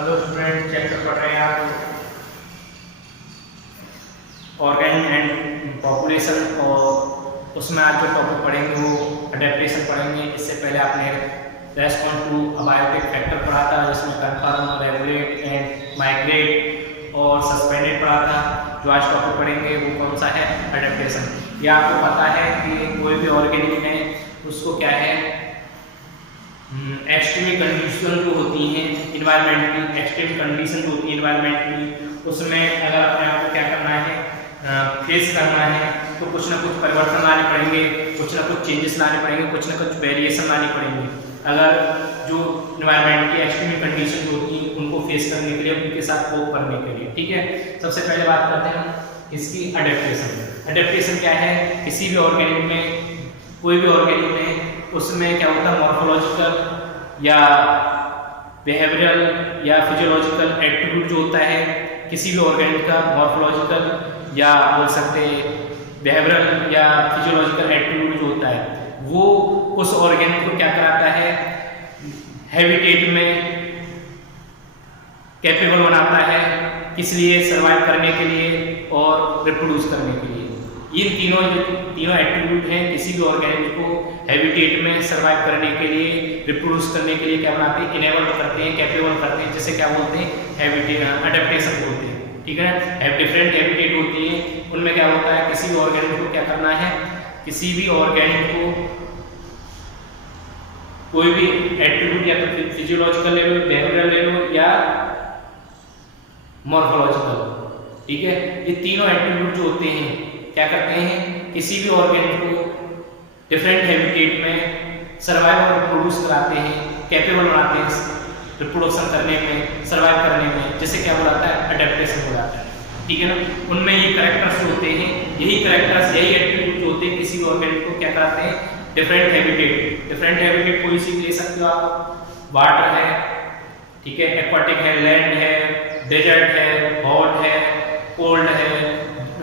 Hello student, chapter पढ़ रहे हैं आप ऑर्गेन एंड पॉपुलेशन। और उसमें आज जो टॉपिक पढ़ेंगे वो अडेप्टेशन पढ़ेंगे। इससे पहले आपने रेस्पॉन्स टू अबायोटिक फैक्टर पढ़ा था, जिसमें कन्फर्म, रेगुलेट एंड माइग्रेट और सस्पेंडेड पढ़ा था। जो आज टॉपिक पढ़ेंगे वो कौन सा है? अडेप्टेशन। ये आपको पता है कि कोई भी ऑर्गेनिज्म है उसको क्या है, एक्सट्रीम कंडीशन जो होती हैं इन्वायरमेंट की, एक्सट्रीम कंडीशन जो होती है इन्वायरमेंट की, उसमें अगर अपने आप को क्या करना है, फेस करना है, तो कुछ ना कुछ परिवर्तन लाने पड़ेंगे, कुछ ना कुछ चेंजेस लाने पड़ेंगे, कुछ ना कुछ वेरिएशन लाने पड़ेंगे। अगर जो इन्वायरमेंट की एक्सट्रीम कंडीशन जो होती है उनको फेस करने के लिए, उनके साथ कोप करने के लिए। ठीक है, सबसे पहले बात करते हैं इसकी अडेप्टेशन। अडेप्टेशन क्या है? किसी भी ऑर्गेनिज्म में, कोई भी ऑर्गेनिज्म में, उसमें क्या होता है, मॉर्फोलॉजिकल या बिहेवियरल या फिजियोलॉजिकल एट्रीब्यूट जो होता है किसी भी ऑर्गेनिज्म का, मॉर्फोलॉजिकल या बोल सकते बिहेवियरल या फिजियोलॉजिकल एट्रीब्यूट जो होता है वो उस ऑर्गेनिज्म को क्या कराता है, हैबिटेट में कैपेबल बनाता है, किस लिए? सर्वाइव करने के लिए और रिप्रोड्यूस करने के लिए। ये तीनों एट्रीब्यूट हैं किसी भी ऑर्गेनिज्म को हैबिटेट में सर्वाइव करने के लिए, रिप्रोड्यूस करने के लिए क्या बनाते हैं, इनेबल करते हैं, कैपेबल करते हैं, जिसे क्या बोलते हैं, हैबिटेट, अडेप्टेशन बोलते हैं। ठीक है ना, डिफरेंट हैबिटेट होती है, उनमें क्या होता है, किसी भी ऑर्गेनिज्म को क्या करना है, किसी भी ऑर्गेनिज्म को कोई भी एट्रीब्यूट या तो फिजियोलॉजिकल ले लो, बिहेवियरल ले लो या मॉर्फोलॉजिकल। ठीक है, ये तीनों एट्रीब्यूट जो होते हैं क्या करते हैं, किसी भी ऑर्गेनिज्म को डिफरेंट हैबिटेट में सर्वाइव और रिप्रोड्यूस कराते हैं, कैपेबल बनाते हैं रिप्रोडक्शन करने में, सर्वाइव करने में, जिसे क्या बुलाता है, अडेप्टेशन हो जाता है। ठीक है ना, उनमें ये कैरेक्टर्स होते हैं, यही कैरेक्टर्स, यही एट्रीब्यूट जो होते हैं किसी भी ऑर्गेनिज्म को क्या कराते हैं, डिफरेंट हैबिटेट। डिफरेंट हैबिटेट कोई सी ले सकते हो आप, वाटर है, ठीक है, एक्वाटिक है, लैंड है, डेजर्ट है, हॉट है, कोल्ड है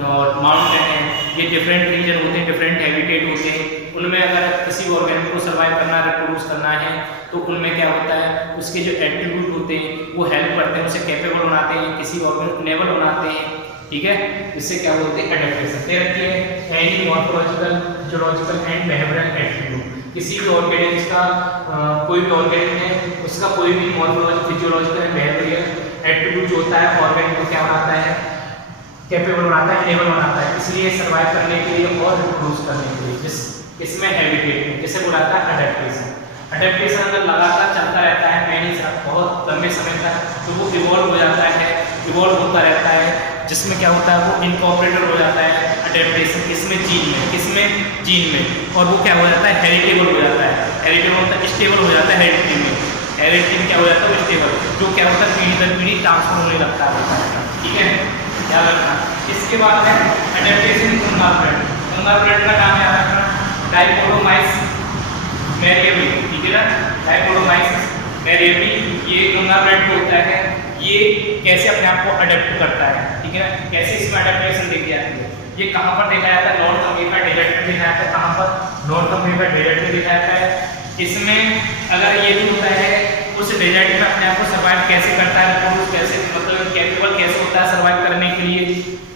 और माउंटेन है। ये डिफरेंट रीजन होते हैं, डिफरेंट हैबिटेट होते हैं। उनमें अगर किसी ऑर्गेनिज्म को सर्वाइव करना, रिप्रोड्यूस करना है, तो उनमें क्या होता है, उसके जो एट्रीब्यूट होते हैं वो हेल्प करते हैं, उसे कैपेबल बनाते हैं, किसी ऑर्गेनिज्म को इनेबल बनाते हैं। ठीक है, इससे क्या बोलते हैं, अडेप्टेशन। दे रखी है any morphological, physiological and behavioural attribute. किसी भी ऑर्गेनिज्म का, कोई भी ऑर्गेनिज्म है उसका कोई भी morphological, physiological and behavioural attribute जो होता है ऑर्गेनिज्म को क्या बनाता है, कैपेबल बनाता है, इनेबल बनाता है, इसलिए सर्वाइव करने के लिए और रिप्रोड्यूस करने के लिए, इसमें हैबिटेट में, जिसे बुलाता है अडेप्टेशन। अडेप्टेशन अगर लगातार चलता रहता है मैंने बहुत लंबे समय तक, तो वो इवॉल्व हो जाता है, इवॉल्व होता रहता है, जिसमें क्या होता है, वो इनकॉर्पोरेटेड हो जाता है अडेप्टेशन, किसमें, जीन में, किसमें, जीन में, और वो क्या हो जाता है, हेरिटेबल हो जाता है। हेरिटेबल होता है, स्टेबल हो जाता है हेरिटेबल में। हेरिटेबल क्या हो जाता है, स्टेबल, जो क्या होता है, पीढ़ी दर पीढ़ी ट्रांसफर होने लगता है। ठीक है, याद रखना। इसके बाद है adaptation fungal blood. Fungal blood का नाम याद रखना, डाइकोटोमाइस मैरियमी। ठीक है ना, डाइकोटोमाइस मैरियमी, ये फंगल ब्लड होता है, ये कैसे अपने आप को अडेप्ट करता है। ठीक है ना, कैसे इसमें अडेप्टेशन देखी जाती है, ये कहाँ पर देखा जाता है, नॉर्थ अमेरिका डेजर्ट में देखा जाता है। कहाँ पर? नॉर्थ अमेरिका डेजर्ट में देखा जाता है। इसमें अगर ये भी होता है, उस डेजर्ट में अपने आप को सर्वाइव कैसे करता है, रिप्रोड्यूस कैसे, मतलब कैपेबल कैसे होता है सर्वाइव करने के लिए,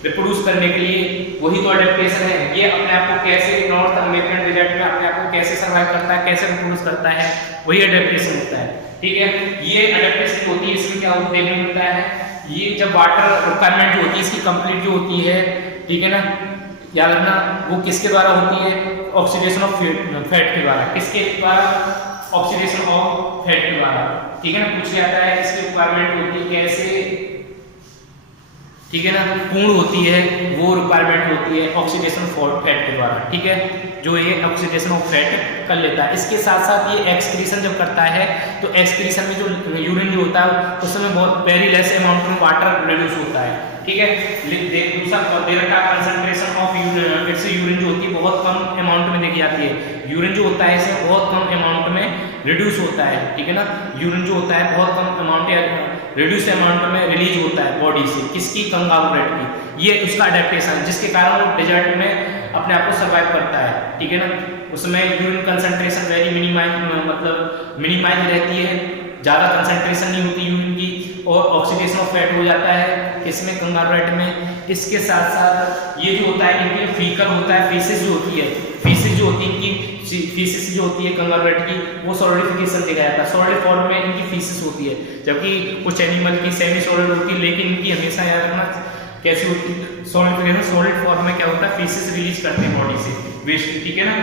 रिप्रोड्यूस करने के लिए, वही तो अडेप्टेशन है। ये अपने आप को कैसे नॉर्थ अमेरिकन डेजर्ट में अपने आप को कैसे सर्वाइव करता है, कैसे रिप्रोड्यूस करता है, वही अडेप्टेशन होता है। ठीक है, ये अडेप्टेशन होती है, इसमें क्या देखने मिलता है, ये जब वाटर रिक्वायरमेंट जो होती है इसकी कंप्लीट जो होती है, ठीक है ना, याद रखना, वो किसके द्वारा होती है, ऑक्सीडेशन ऑफ फैट के द्वारा। किसके द्वारा? ऑक्सीडेशन ऑफ फैट के द्वारा। ठीक है ना, पूछ जाता है इसकी रिक्वायरमेंट होती है कैसे, ठीक है ना, पूर्ण होती है, वो रिक्वायरमेंट होती है ऑक्सीडेशन ऑफ फैट के द्वारा। ठीक है, जो ये ऑक्सीडेशन ऑफ फैट कर लेता है। इसके साथ साथ ये एक्सक्रीशन जब करता है, तो एक्सक्रीशन में जो यूरिन जो होता है उसमें बहुत वेरी लेस अमाउंट में वाटर रिड्यूस होता है। ठीक है, दूसरा दे रखा कंसंट्रेशन ऑफ यूरिन, इससे यूरिन जो होती है बहुत कम अमाउंट में देखी जाती है। यूरिन जो होता है इसे बहुत कम अमाउंट में रिड्यूस होता है। ठीक है ना, यूरिन जो होता है बहुत कम अमाउंट या रिड्यूस अमाउंट में रिलीज होता है बॉडी से, किसकी, कंगारू ब्लड की। ये उसका अडेप्टेशन है, जिसके कारण वो डेजर्ट में अपने आप को सर्वाइव करता है। ठीक है ना, उसमें यूरिन कंसंट्रेशन वेरी मिनिमाइज, मतलब मिनिमाइज रहती है, ज़्यादा कंसंट्रेशन नहीं होती यूरिन की, और ऑक्सीडेशन ऑफ फैट हो जाता है किसमें, कंगारू रैट में। इसके साथ साथ ये जो होता है इनके फीकल होता है, फीसिस जो होती है, फीसिस जो होती है इनकी, फीसिस जो होती है कंगारू रैट की, वो सॉलिडिफिकेशन देखा जाता है, सॉलिड फॉर्म में इनकी फीसिस होती है, जबकि कुछ एनिमल की सेमी सॉलिड होती है, लेकिन इनकी हमेशा याद रखना कैसी होती है, सॉलिडिफिकेशन सॉलिड फॉर्म में क्या होता है, फीसिस रिलीज करते हैं बॉडी से वेस्ट, ठीक है ना।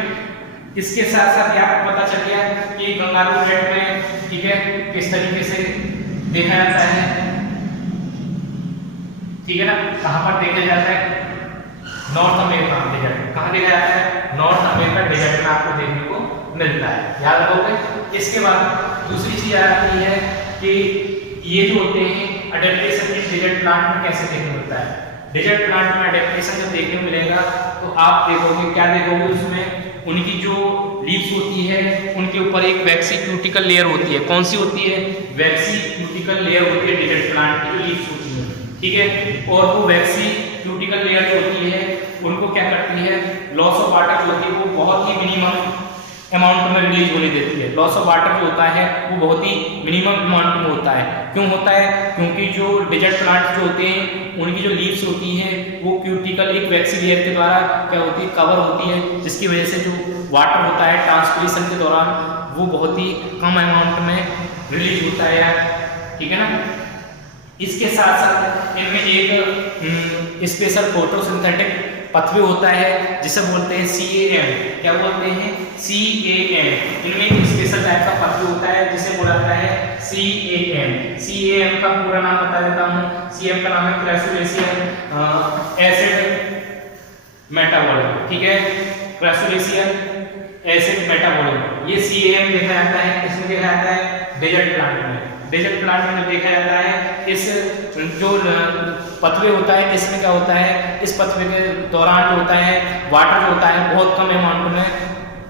इसके साथ साथ आपको पता चल गया कि कंगारू रैट में, ठीक है, किस तरीके से देखा जाता है, ठीक है ना, कहां पर देखा जाता है, नॉर्थ अमेरिका डेजर्ट, कहां देखा जाता है, नॉर्थ अमेरिका डेजर्ट में आपको देखने को मिलता है, याद रखोगे। इसके बाद दूसरी चीज आ रही है कि ये जो होते हैं अडैप्टेशन इन डेजर्ट प्लांट में कैसे देखने मिलता है। डेजर्ट प्लांट में अडैप्टेशन जब देखने मिलेगा तो आप देखोगे, क्या देखोगे, उसमें उनकी जो लीव्स होती है उनके ऊपर एक वैक्सी क्यूटिकल लेयर होती है। कौन सी होती है, वैक्सी क्यूटिकल लेयर होती है डेजर्ट प्लांट की जो लीव्स होती है, ठीक है। और वो वैक्सी क्यूटिकल लेयर जो होती है उनको क्या करती है, लॉस ऑफ वाटर जो होती है वो बहुत ही मिनिमम अमाउंट में रिलीज होने देती है। लॉस ऑफ वाटर जो होता है वो बहुत ही मिनिमम अमाउंट में होता है। क्यों होता है, क्योंकि जो डेजर्ट प्लांट जो होते हैं उनकी जो लीव्स होती है वो क्यूटिकल एक वैक्सी लेयर के द्वारा क्या होती है, कवर होती है, जिसकी वजह से जो वाटर होता है ट्रांसपिरेशन के दौरान वो बहुत ही कम अमाउंट में रिलीज होता है, ठीक है ना। इसके साथ साथ इनमें एक स्पेशल फोटोसिंथेटिक पथवे होता है जिसे बोलते हैं CAM, क्या बोलते हैं, CAM। इनमें एक स्पेशल टाइप का पथवे होता है जिसे बोला जाता है CAM। CAM का पूरा नाम बता देता हूँ, CAM का नाम है क्रैसुलेशियन एसिड मेटाबॉलिज्म, ठीक है, क्रैसुलेशियन एसिड मेटाबॉलिज्म। ये CAM देखा जाता है, इसमें देखा जाता है डेजर्ट प्लांट में। डेजर्ट प्लांट में जो देखा जाता है, इस जो पथवे होता है इसमें क्या होता है, इस पथवे के दौरान जो होता है वाटर जो होता है बहुत कम अमाउंट में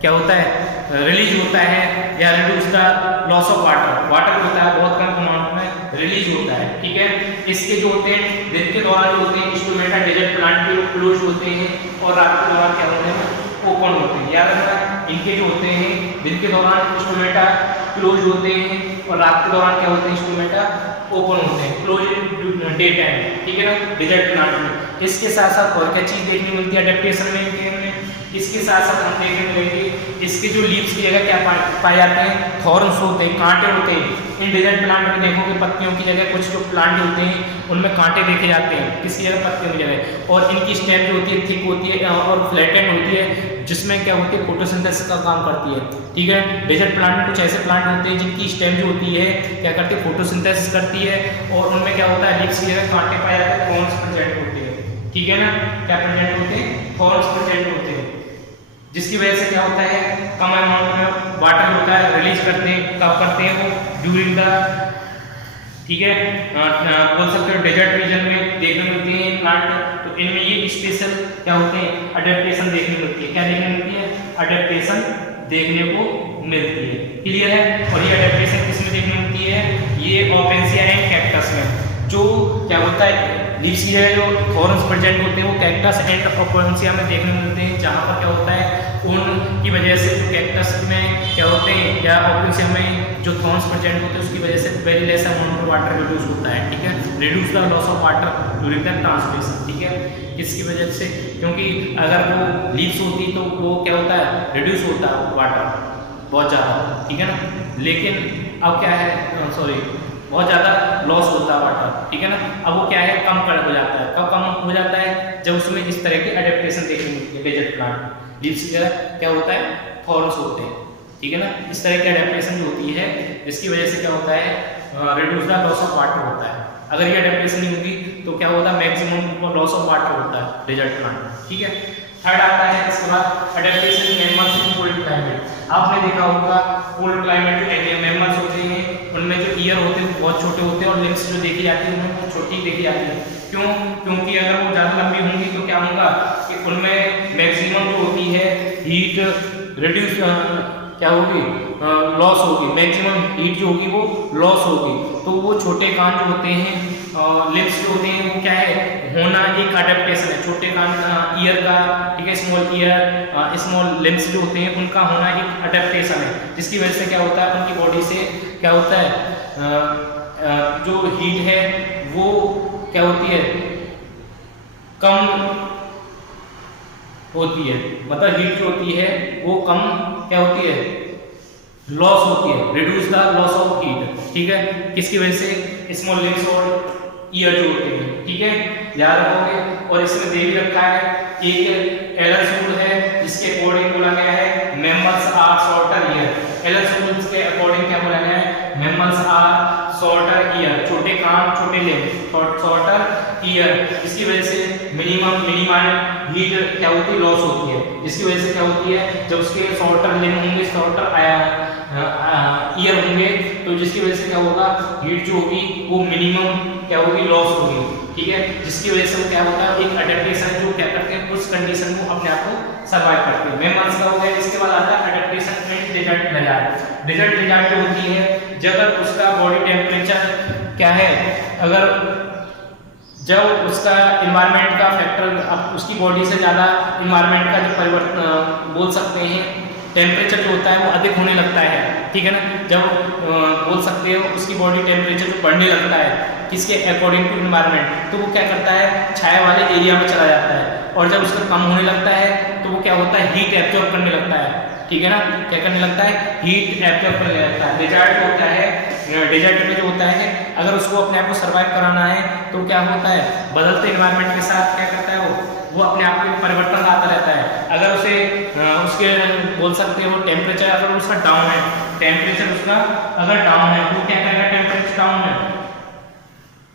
क्या होता है रिलीज होता है, या reduce the loss of water, water होता है बहुत कम अमाउंट में रिलीज होता है, ठीक है। इसके जो होते हैं दिन के दौरान जो होते हैं स्टोमेटा डेजर्ट प्लांट के क्लोज होते हैं और रात के दौरान क्या होते हैं, ओपन होते हैं। याद रखना, इनके जो होते हैं दिन के दौरान स्टोमेटा क्लोज होते हैं और रात के दौरान क्या होते हैं, स्टोमेटा ओपन होते हैं, क्लोज इन डे टाइम, ठीक है ना, डेजर्ट प्लांट में। इसके साथ साथ और क्या चीज देखने मिलती है अडैप्टेशन में, इसके साथ साथ हम देखने मिलेंगे इसके जो लीव्स की जगह क्या पाए जाते हैं, थॉर्न्स होते हैं, कांटे होते हैं। इन डेजर्ट प्लांट में देखोगे पत्तियों की जगह कुछ जो प्लांट होते हैं उनमें कांटे देखे जाते हैं, किसी जगह पत्तियों की जगह, और इनकी स्टेम जो होती है थिक होती है और फ्लैटेंड होती है, जिसमें क्या होती है फोटोसिंथेसिस का काम करती है, ठीक है। डेजर्ट प्लांट में कुछ ऐसे प्लांट होते हैं जिनकी स्टेम जो होती है क्या करती है, फोटोसिंथेसिस करती है, और उनमें क्या होता है लीव्स की जगह कांटे पाए जाते हैं, थॉर्न्स प्रेजेंट होते हैं, ठीक है ना, क्या प्रेजेंट होते हैं, थॉर्न्स प्रेजेंट होते हैं, जिसकी वजह से क्या होता है कम अमाउंट में वाटर होता है रिलीज करते हैं, कब करते हैं वो, ड्यूरिंग द, ठीक है, बोल सकते हो डेजर्ट रीजन में देखने मिलती है प्लांट। तो इनमें ये स्पेशल क्या होते हैं, अडैप्टेशन देखने मिलती है, क्या देखने मिलती है, अडैप्टेशन देखने को मिलती है, क्लियर है। और ये अडैप्टेशन किसमें देखने मिलती है, ये ओपेंसिया एंड कैक्टस में, जो क्या होता है लीव्स की जगह जो थॉर्न्स प्रेजेंट होते हैं वो कैक्टस एंड ओपेंसिया में देखने मिलते हैं, जहाँ पर क्या होता है उनकी वजह से जो कैक्टस में क्या होते हैं या ओपेंसिया में जो थॉर्न्स प्रेजेंट होते हैं उसकी वजह से very less amount of water reduce होता है, ठीक है, reduce the loss of water during the transpiration, ठीक है। किसकी वजह से, क्योंकि अगर वो लीव्स होती तो वो क्या होता है रिड्यूस होता है वाटर बहुत ज़्यादा, ठीक है ना, लेकिन अब क्या है, सॉरी, बहुत ज़्यादा लॉस होता है वाटर, ठीक है ना। अब वो क्या है कम कर हो जाता है, कब कम हो जाता है, जब उसमें इस तरह की अडैप्टेशन देखने मिलती है डेजर्ट प्लांट, लीव्स की जगह क्या होता है थॉर्न्स होते हैं, ठीक है ना। इस तरह की अडैप्टेशन जो होती है जिसकी वजह से क्या होता है reduce the loss of water होता है। अगर ये अडैप्टेशन नहीं होगी तो क्या होता है मैक्सिमम लॉस ऑफ वाटर होता है डेजर्ट प्लांट, ठीक है। थर्ड आता है इसके बाद adaptation in animals in cold climate. आपने देखा होगा कोल्ड क्लाइमेट जो मेमल्स होते हैं उनमें जो ईयर होते हैं बहुत छोटे होते हैं और लिम्स जो देखी जाती है उनमें बहुत छोटी देखी जाती है। क्यों? क्योंकि अगर वो ज़्यादा लंबी होंगी तो क्या होगा कि उनमें मैक्सिमम जो होती है हीट रिड्यूस क्या होगी लॉस होगी, मैक्सिमम हीट जो होगी वो लॉस होगी। तो वो छोटे कान जो होते हैं लिप्स जो होते हैं वो क्या है होना एक अडेप्टेशन है, छोटे कान ईयर का, ठीक है, स्मॉल ईयर स्मॉल लिम्स जो होते हैं उनका होना एक अडेप्टेशन है, जिसकी वजह से क्या होता है उनकी बॉडी से क्या होता है जो हीट है वो क्या होती है, कम होती है, मतलब हीट जो होती है वो कम क्या होती है, लॉस होती है, reduce the loss of heat. ठीक है, किसकी वजह से, स्मॉल लिम्स और ईयर जो होते हैं। ठीक है, याद रखोगे। और इसमें दे भी रखा है एक एलर्स रूल है जिसके अकॉर्डिंग बोला गया है mammals are shorter ear. Allen's rule के अकॉर्डिंग क्या बोला गया है, मैमल्स आर शॉर्टर ईयर, छोटे कान छोटे लिम्स, शॉर्टर ईयर। इसकी वजह से मिनिमम हीट क्या होती है, लॉस होती है। इसकी वजह से क्या होती है, जब उसके शॉर्टर लिम्ब होंगे, शॉर्टर ईयर होंगे, तो जिसकी वजह से क्या होगा, हीट जो होगी वो मिनिमम क्या होगी, लॉस होगी। ठीक है, जिसकी वजह से वो क्या होता है, एक अडेप्टेशन जो क्या करते हैं, उस कंडीशन को अपने आप को सर्वाइव करते हैं। मैमल्स का हो गया। इसके बाद आता है adaptation and desert lizard. Desert lizard जो होती है, जब उसका बॉडी टेम्परेचर क्या है, अगर जब उसका इन्वायरमेंट का फैक्टर अब उसकी बॉडी से ज़्यादा इन्वायरमेंट का जो परिवर्तन बोल सकते हैं, टेम्परेचर जो होता है वो अधिक होने लगता है। ठीक है ना, जब बोल सकते हो उसकी बॉडी टेम्परेचर जो बढ़ने लगता है किसके अकॉर्डिंग टू इन्वायरमेंट, तो वो क्या करता है, छाया वाले एरिया में चला जाता है। और जब उसका कम होने लगता है तो वो क्या होता है, हीट एब्जॉर्ब करने लगता है। ठीक है ना, क्या करने लगता है, हीट एब्जॉर्ब करने लगता है। डेजर्ट जो होता है, डेजर्ट में जो होता है, अगर उसको अपने आप को सर्वाइव कराना है तो क्या होता है, बदलते इन्वायरमेंट के साथ क्या करता है वो अपने आप में परिवर्तन लाता रहता है। अगर उसे उसके बोल सकते हो टेम्परेचर अगर उसका डाउन है, टेम्परेचर उसका अगर डाउन है तो क्या करेगा, टेम्परेचर डाउन है,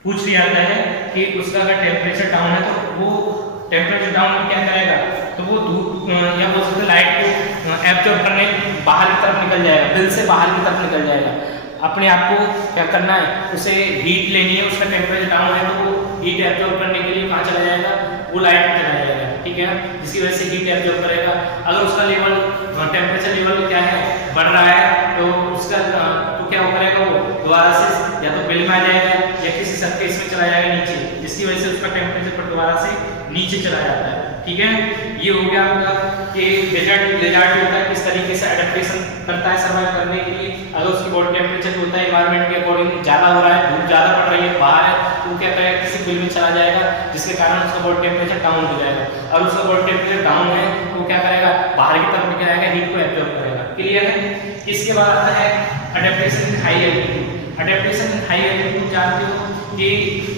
पूछ लिया जाता है कि उसका अगर टेम्परेचर डाउन है तो वो टेम्परेचर डाउन में क्या करेगा, तो वो धूप या बोल सकते लाइट को एब्जॉर्ब करने बाहर की तरफ निकल जाएगा, बिल से बाहर की तरफ निकल जाएगा। अपने आप को क्या करना है, उसे हीट लेनी है, उसका टेम्परेचर डाउन है तो वो हीट एब्जॉर्ब करने के लिए कहाँ चला जाएगा, वो लाइट में चला जाएगा। ठीक है, जिसकी वजह से हीट एब्जॉर्ब करेगा। अगर उसका लेवल टेम्परेचर लेवल क्या है, बढ़ रहा है, तो उसका तो क्या करेगा, वो दोबारा से या तो बिल में आ जाएगा या किसी सरफेस में चला जाएगा नीचे, जिसकी वजह से उसका टेम्परेचर पर दोबारा से नीचे चला जाता है। ठीक है, ये हो गया आपका कि डेजर्ट होता है किस तरीके से एडेप्टेशन करता है सर्वाइव करने के लिए। अगर उसकी बॉडी टेम्परेचर होता है इन्वायरमेंट के अकॉर्डिंग ज़्यादा हो रहा है, धूप ज़्यादा पड़ रही है, बाहर है, तो क्या करेगा, किसी बिल में चला जाएगा, जिसके कारण उसका बॉडी टेम्परेचर डाउन हो जाएगा। और उसका बॉडी टेम्परेचर डाउन है तो क्या करेगा, बाहर की तरफ निकल जाएगा, हीट को एब्जॉर्ब करेगा। क्लियर है। इसके बाद आता है अडेप्टेशन इन हाई एल्टीट्यूड। अडेप्टेशन इन हाई एल्टीट्यूड जानते हो कि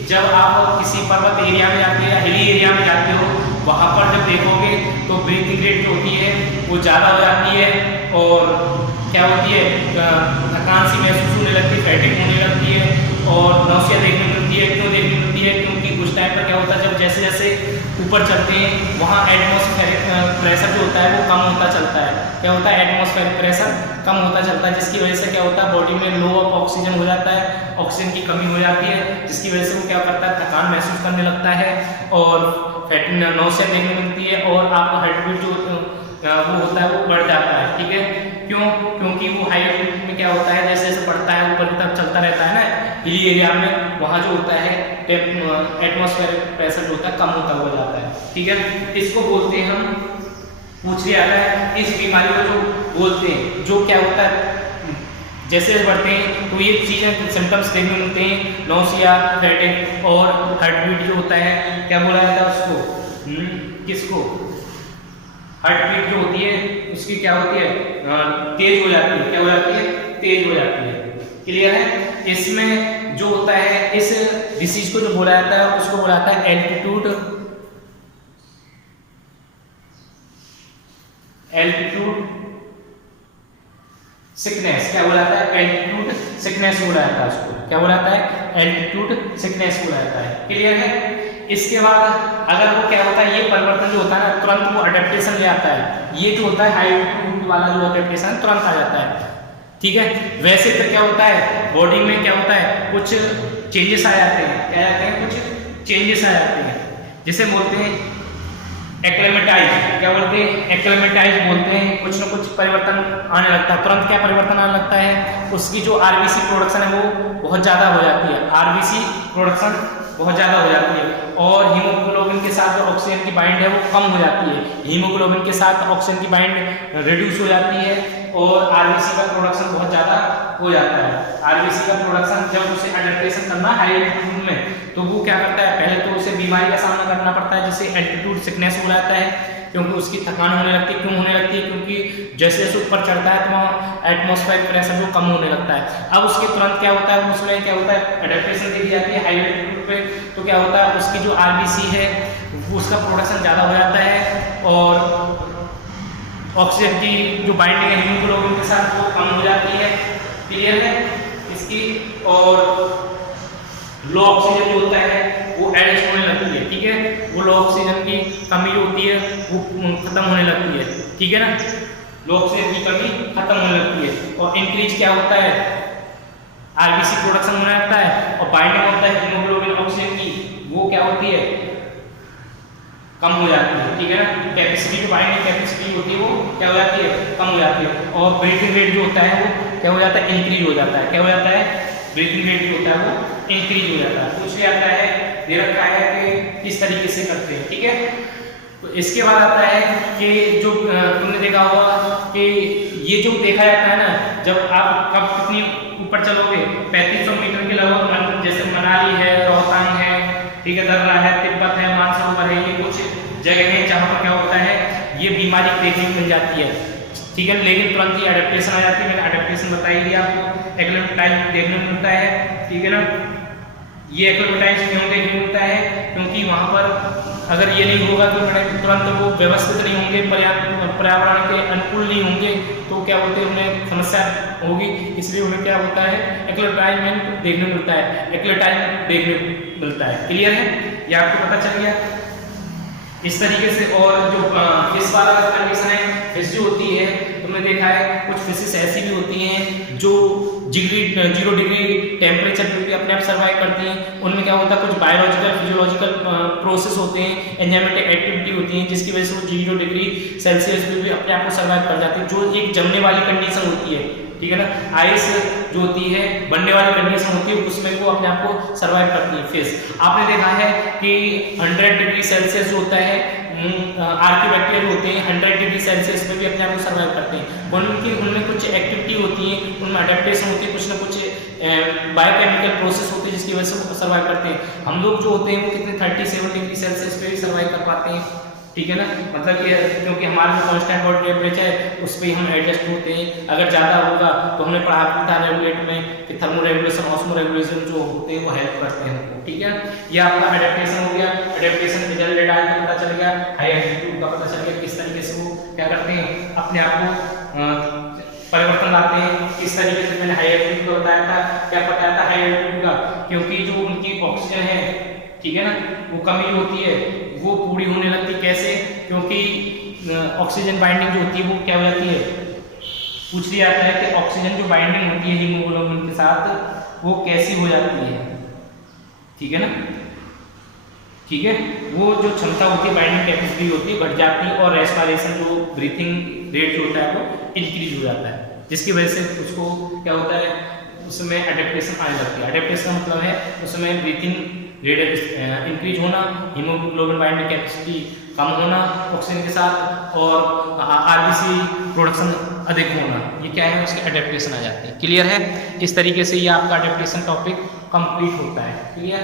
जब आप किसी पर्वत एरिया में जाते हो या हिली एरिया में जाते हो, वहाँ पर जब देखोगे तो ब्रीथिंग रेट जो होती है वो ज़्यादा हो जाती है और क्या होती है, थकान सी महसूस होने लगती है, फैटिग होने लगती है और नौसिया देखने मिलती है। क्यों देखने मिलती है, क्योंकि उस टाइम पर क्या होता है, जब जैसे जैसे ऊपर चलते हैं वहाँ एटमॉस्फेरिक प्रेशर जो होता है वो कम होता चलता है। क्या होता है, एटमॉस्फेरिक प्रेशर कम होता चलता है, जिसकी वजह से क्या होता है, बॉडी में लो ऑफ ऑक्सीजन हो जाता है, ऑक्सीजन की कमी हो जाती है, जिसकी वजह से वो क्या करता है, थकान महसूस करने लगता है और फैटिग नौसिया देखने मिलती है और आपका हार्ट बीट जो वो होता है वो बढ़ जाता है। ठीक है, क्यों, क्योंकि वो हाई एल्टीट्यूड में क्या होता है, जैसे जैसे बढ़ता है ऊपर की तरफ चलता रहता है ना, हिली एरिया में वहाँ जो होता है एटमॉस्फेरिक प्रेशर जो होता है कम होता हुआ जाता है। ठीक है, इसको बोलते हैं हम, पूछ लिया जाता है इस बीमारी को जो बोलते हैं, जो क्या होता है, जैसे जैसे बढ़ते हैं तो ये चीज़ें सिम्टम्स देखने मिलते हैं, नौसिया, फैटिग और हार्ट बीट जो होता है, क्या बोला जाता है उसको, किसको, हार्ट बीट जो होती है उसकी क्या होती है, तेज हो जाती है। क्या हो जाती है, तेज हो जाती है। क्लियर है। इसमें जो होता है, इस डिसीज को जो बोला जाता है उसको बोला जाता है एल्टीट्यूड सिकनेस। क्या बोला जाता है, एल्टीट्यूड सिकनेस बोला जाता है उसको। क्या बोला जाता है, एल्टीट्यूड सिकनेस बोला जाता है। क्लियर है। इसके बाद अगर वो क्या होता है, ये परिवर्तन जो होता है ना, तुरंत वो अडेप्टेशन ले आता है। ये जो होता है हाई एल्टीट्यूड वाला जो अडेप्टेशन तुरंत आ जाता है। ठीक है, वैसे तो क्या होता है, बॉडी में क्या होता है, कुछ चेंजेस आ जाते हैं। क्या आते हैं, कुछ चेंजेस आ जाते हैं, जिसे बोलते हैं एक्लेमेटाइज। क्या बोलते हैं, एक्लेमेटाइज बोलते हैं। कुछ ना कुछ परिवर्तन आने लगता है। तुरंत क्या परिवर्तन आने लगता है, उसकी जो आरबीसी प्रोडक्शन है वो बहुत ज़्यादा हो जाती है। आरबीसी प्रोडक्शन बहुत ज़्यादा हो जाती है और हीमोग्लोबिन के साथ जो ऑक्सीजन की बाइंड है वो कम हो जाती है। हीमोग्लोबिन के साथ ऑक्सीजन की बाइंड रिड्यूस हो जाती है और आरबीसी का प्रोडक्शन बहुत ज़्यादा हो जाता है। आरबीसी का प्रोडक्शन जब उसे एडेप्टेशन करना हाई एल्टीट्यूड में, तो वो क्या करता है, पहले तो उसे बीमारी का सामना करना पड़ता है, जिससे एल्टीट्यूड सिकनेस हो जाता है, क्योंकि उसकी थकान होने लगती है। क्यों होने लगती है? क्योंकि जैसे जैसे ऊपर चढ़ता है तो वहाँ एटमॉस्फेरिक प्रेशर जो कम होने लगता है। अब उसके तुरंत क्या होता है, उसमें क्या होता है, एडेप्टेशन दी जाती है हाई एल्टीट्यूड पे, तो क्या होता है, उसकी जो आरबीसी है उसका प्रोडक्शन ज़्यादा हो जाता है और ऑक्सीजन की जो बाइंडिंग है हीमोग्लोबिन के साथ वो कम हो जाती है। क्लियर है इसकी? और लो ऑक्सीजन जो होता है वो एडजस्ट होने लगती है। ठीक है, वो लो ऑक्सीजन की कमी जो होती है वो खत्म होने लगती है। ठीक है ना, लो ऑक्सीजन की कमी खत्म होने लगती है और इंक्रीज क्या होता है, आरबीसी प्रोडक्शन होने लगता है और बाइंडिंग होता है हीमोग्लोबिन ऑक्सीजन की, वो क्या होती है, कम हो जाती है। ठीक है ना, कैपेसिटी जो बाइंडिंग कैपेसिटी होती है वो क्या हो जाती है, कम हो जाती है और ब्रीथिंग रेट जो होता है वो क्या हो जाता है, इंक्रीज हो जाता है। क्या हो जाता है, ब्रीथिंग रेट जो होता है वो इंक्रीज हो जाता है। पूछ लिया आता है, दे रखा है कि किस तरीके से करते हैं। ठीक है, तो इसके बाद आता है कि जो तुमने देखा होगा कि ये जो देखा जाता है ना, जब आप कब कितनी ऊपर चलोगे, 3500 मीटर के लगभग, जैसे मनाली है, रोहतांग है, ठीक है, दर्रा है, तिब्बत है, मानसरोवर है, ये कुछ जगह है जहाँ पर क्या होता है, ये बीमारी देखने को मिल जाती है। ठीक है, लेकिन तुरंत ही एडेप्टेशन आ जाती है। मैंने एडेप्टेशन बताई दिया आपको, एक्लेमेटाइज देखने को मिलता है। ठीक है ना, ये एक्लेमेटाइज क्यों देखने को मिलता है, क्योंकि वहाँ पर अगर ये नहीं होगा तो तुरंत वो व्यवस्थित नहीं होंगे, पर्यावरण के अनुकूल नहीं होंगे, तो क्या होते हैं, उन्हें समस्या होगी। इसलिए उन्हें क्या होता है, एक्लेटाइजमेंट देखने को मिलता है, एक्लेटाइज देखने को मिलता है। क्लियर है, ये आपको पता चल गया इस तरीके से। और जो फिश वाला कंडीशन है, फिश जो होती है, तुमने देखा है कुछ फिशेस ऐसी भी होती हैं जो 0 डिग्री टेम्परेचर पे भी अपने आप सर्वाइव करती हैं। उनमें क्या होता है, कुछ बायोलॉजिकल फिजियोलॉजिकल प्रोसेस होते हैं, एंजाइमेटिक एक्टिविटी होती है, जिसकी वजह से वो 0 डिग्री सेल्सियस पे भी अपने आप को सर्वाइव कर जाती है, जो एक जमने वाली कंडीशन होती है। ठीक है ना, आइस जो होती है बनने वाली कंडीशन होती है, उसमें वो अपने आप को सर्वाइव करती है फिश। आपने देखा है कि 100 डिग्री सेल्सियस जो होता है, आर्कियोबैक्टीरिया जो होते हैं 100 डिग्री सेल्सियस पे भी अपने आप को सर्वाइव करते हैं। उनमें कुछ एक्टिविटी होती है, उनमें अडेप्टेशन होती है, कुछ ना कुछ बायोकेमिकल प्रोसेस होती है जिसकी वजह से वो सर्वाइव करते हैं। हम लोग जो होते हैं वो कितने 37 डिग्री सेल्सियस पे भी सर्वाइव कर पाते हैं। ठीक है ना, मतलब कि क्योंकि हमारा जो कांस्टेंट बॉडी टेम्परेचर है उस पर हम एडजस्ट होते हैं। अगर ज़्यादा होगा तो हमने पढ़ा भी था रेगुलेट में कि थर्मो रेगुलेशन, ऑस्मो रेगुलेशन जो होते हैं वो हेल्प करते हैं हमको। ठीक है, ये आपका एडेप्टेशन हो गया। एडेप्टेशन रिजल्ट डेटा का पता चल गया, हाई एल्टीट्यूड का पता चल गया, किस तरीके से वो क्या करते हैं, अपने आप को परिवर्तन लाते हैं। किस तरीके से मैंने हाई एल्टीट्यूड का बताया था, क्या बताया था हाई एल्टीट्यूड का, क्योंकि जो उनकी ऑक्सीजन है, ठीक है ना, वो कमी होती है, वो पूरी होने लगती है। कैसे? क्योंकि ऑक्सीजन बाइंडिंग जो होती है वो क्या हो जाती है, पूछ लिया जाता है कि ऑक्सीजन जो बाइंडिंग होती है हीमोग्लोबिन के साथ वो कैसी हो जाती है। ठीक है ना, ठीक है, वो जो क्षमता होती है, बाइंडिंग कैपेसिटी होती है, बढ़ जाती है और रेस्पिरेशन जो ब्रीथिंग रेट जो होता है वो इंक्रीज हो जाता है, जिसकी वजह से उसको क्या होता है, उसमें एडेप्टेशन आ जाती है। एडेप्टेशन का मतलब है उसमें ब्रीथिंग रेट इंक्रीज होना, हीमोग्लोबिन बाइंडिंग कैपेसिटी कम होना ऑक्सीजन के साथ, और आरबीसी प्रोडक्शन अधिक होना। ये क्या है, उसके एडेप्टेशन आ जाते हैं। क्लियर है, इस तरीके से ये आपका एडेप्टेशन टॉपिक कंप्लीट होता है। क्लियर।